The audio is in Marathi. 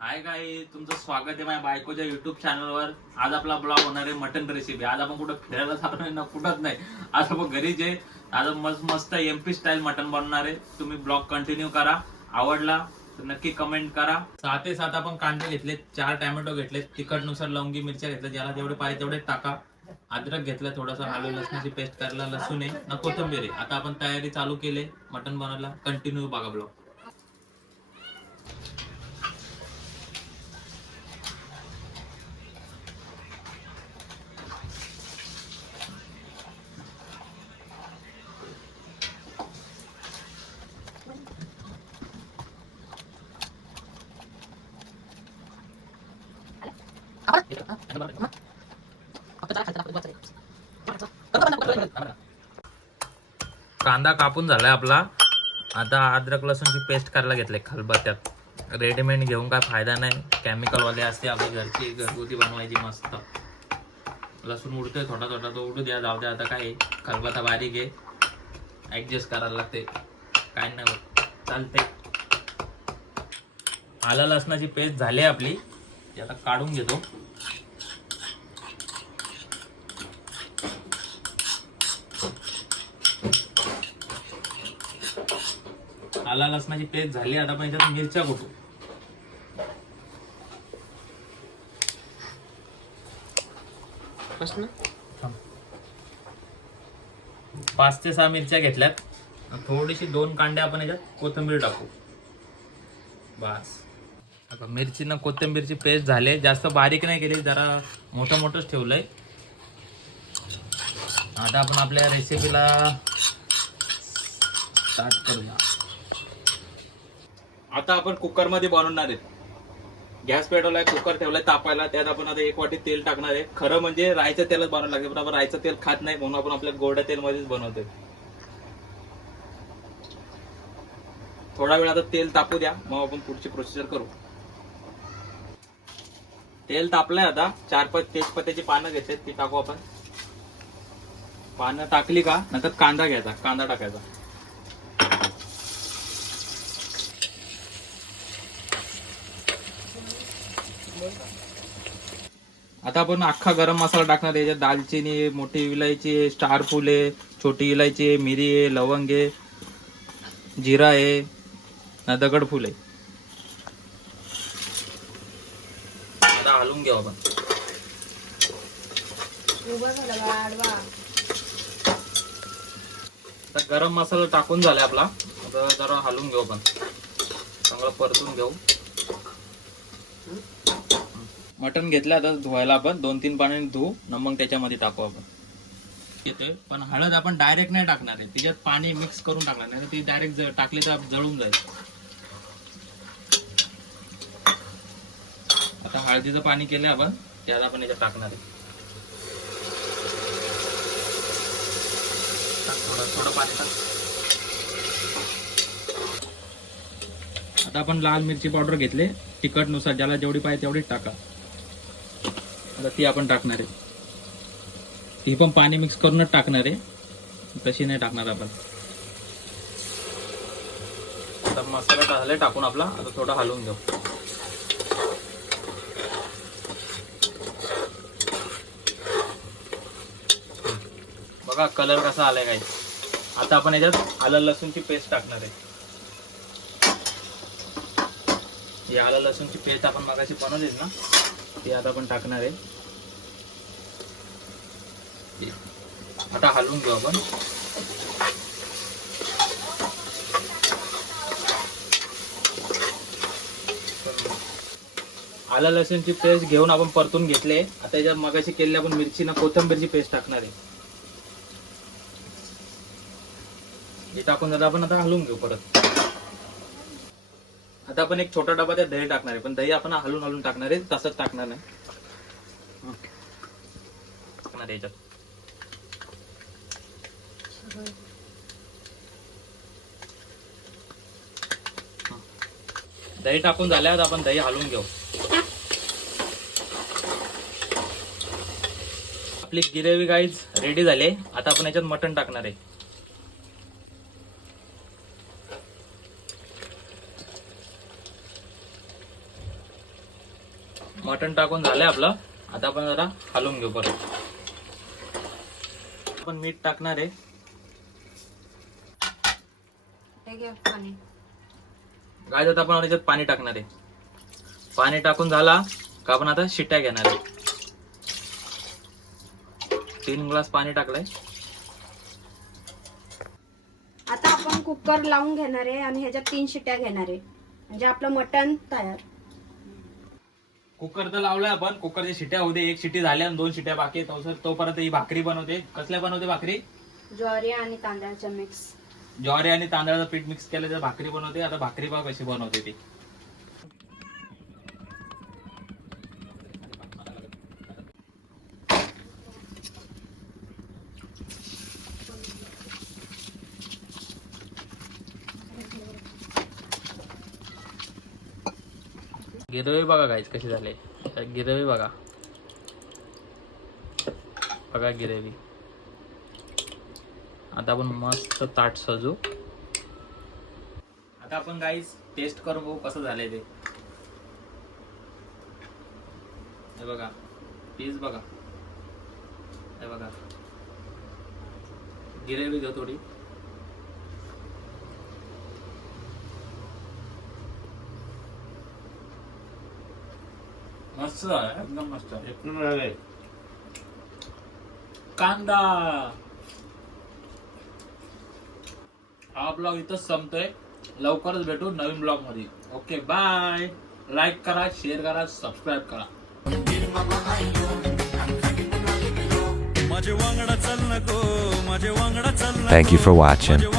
हाय गाई, तुमचं स्वागत आहे माझ्या बायकोच्या युट्यूब चॅनलवर. आज आपला ब्लॉग होणार आहे मटन रेसिपी. आज आपण कुठं फिरायला जाणार नाही ना, कुठंच नाही. आज आपण घरीच आहे. आज मस्त मस्त MP स्टाईल मटन बनवणार आहे. तुम्ही ब्लॉग कंटिन्यू करा. आवडला तर नक्की कमेंट करा. 6 ते 7 आपण कांदे घेतले, 4 टोमॅटो घेतले, तिखटनुसार लवंगी मिरच्या घेतल्या, ज्याला जेवढे पाहिजे तेवढे टाका. अद्रक घेतलं, थोडासा आलं लसणाची पेस्ट करायला, लसूण आहे ना कोथिंबीर आहे. आता आपण तयारी चालू केली मटन बनवायला. कंटिन्यू बघा ब्लॉग. कांदा कापून झालाय आपला. आता अद्रक लसूणची पेस्ट करायला घेतले खलबत्त्यात. रेडीमेड घेऊन काय फायदा नाही, केमिकल वाले असते. आपली घरची घरगुती बनवायची मस्त. लसूण उडतोय थोडा थोडा, तो उडू द्या, जाऊ द्या. आता काय खलबत्ता बारीक आहे, ऍडजस्ट करायला लागते. काय नाही होत, चालते. आलं लसणाची पेस्ट झाली आपली, ती आता काढून घेतो. आला लसणाची पेस्ट झाली. आता आपण याच्यात मिरच्या कुटू. पाच ते 6 मिरच्या घेतल्यात. थोडीशी 2 कांडे आपण याच्यात कोथिंबीर टाकू. बस. आता मिरची ना कोथिंबीरची पेस्ट झाली. जास्त बारीक नाही केली, जरा मोठं मोठंच ठेवलंय. आता आपण आपल्या रेसिपीला स्टार्ट करूया. आता आपण कुकर मध्ये बनवणार आहेत. गॅस पेटवलाय, कुकर ठेवलाय तापायला. त्यात आपण आता 1 वाटी तेल टाकणार आहे. खरं म्हणजे राईचं तेलच बनवायला लागेल, पण आपण राईचं तेल खात नाही म्हणून आपण आपल्या गोड्या तेल मध्येच बनवतोय. थोडा वेळ आता तेल तापू द्या, मग आपण पुढची प्रोसिजर करू. तेल तापलंय. आता 4-5 तेजपत्त्याची पानं घेतली, ती टाकू आपण. पानं टाकली का नंतर कांदा घ्यायचा, कांदा टाकायचा. आता आपण अख्खा गरम मसाला टाकणार आहे. याच्यात दालचिनी, मोठी इलायची, स्टार फूल आहे, छोटी इलायची आहे, मिरी आहे, लवंग आहे, जिरा आहे, दगड फूल आहे. आता हलवून घेऊ आपण. आता गरम मसाला टाकून झालाय आपला. आता जरा हलवून घेऊ आपण, चांगलं परतून घेऊ. मटण घेतलं आता धुवायला. आपण 2-3 पाण्याने धुवू, मग त्याच्यामध्ये टाकू आपण. येतोय, पण हळद आपण डायरेक्ट नाही टाकणार आहे. त्याच्यात पाणी मिक्स करून टाकणार नाही, ती डायरेक्ट टाकली तर जळून जाईल. आता हळदीचं पाणी केलं आपण, त्यात आपण याच्यात टाकणार आहे. थोडं थोडं पाणी टाक. आता आपण लाल मिरची पावडर घेतले, तिखटनुसार ज्याला जेवढी पाहिजे तेवढीच टाका. आता ती आपण टाकणार आहे. ती पण पाणी मिक्स करूनच टाकणार आहे, तशी नाही टाकणार आपण. आता मसाला झालाय टाकून आपला. आता थोडं हलवून घेऊ. बघा कलर कसा आलाय काय. आता आपण याच्यात आलं लसूणची पेस्ट टाकणार आहे. ही आलं लसूणची पेस्ट आपण मगाशी बनवली ना, ती आता आपण टाकणार आहे. आता हलवून घेऊ आपण. आलं लसूणची पेस्ट घेऊन आपण परतून घेतले. आता याच्यात मगाशी केलेली आपण मिरची ना कोथिंबीरची पेस्ट टाकणार आहे. हे टाकून जरा आपण आता हलवून घेऊ परत. आता आपण एक छोटा डबा त्यात दही टाकणार आहे, पण दही आपण हलवून हलवून टाकणार आहे, तसंच टाकणार नाही. टाकणार याच्यात दही टाकून झाल्यावर आपण दही हलवून घेऊ. आपली ग्रेव्ही गाईज रेडी झाली. आता आपण याच्यात मटण टाकणार आहे. मटण टाकून झालंय आपलं. आता आपण जरा हलवून घेऊ परत. आपण मीठ टाकणार आहे. काय आता आपण याच्यात पाणी टाकणार आहे. पाणी टाकून झाला का आपण आता शिट्ट्या घेणार आहे. 3 ग्लास पाणी टाकलंय. आता आपण कुकर लावून घेणार आहे आणि ह्याच्यात 3 शिट्ट्या घेणार आहे म्हणजे आपलं मटण तयार. कुकर तर लावलाय आपण. कुकरच्या शिट्ट्या होते. 1 शिट्टी झाल्या आणि 2 शिट्ट्या बाकी आहेत. तोपर्यंत ही भाकरी बनवते. कसल्या बनवते भाकरी? ज्वारी आणि तांदळाचं मिक्स. ज्वारी आणि तांदळाचं पीठ मिक्स केलं तर भाकरी बनवते. आता भाकरी बघ कशी बनवते ती. गिरवी बघा गाईस कशी झाले. गिरवी बघा. बघा गिरवी. आता आपण मस्त ताट सजू. आता आपण गाईस टेस्ट करू बघू कसं झालंय ते. हे बघा पीस बघा. हे बघा गिरवी घेऊ थोडी. मस्त एकदम मस्त. कांदा. हा ब्लॉग इथंच संपतोय. लवकरच भेटू नवीन ब्लॉग मध्ये. Okay bye. लाईक करा, शेअर करा, सबस्क्राईब करा. Thank you for watching.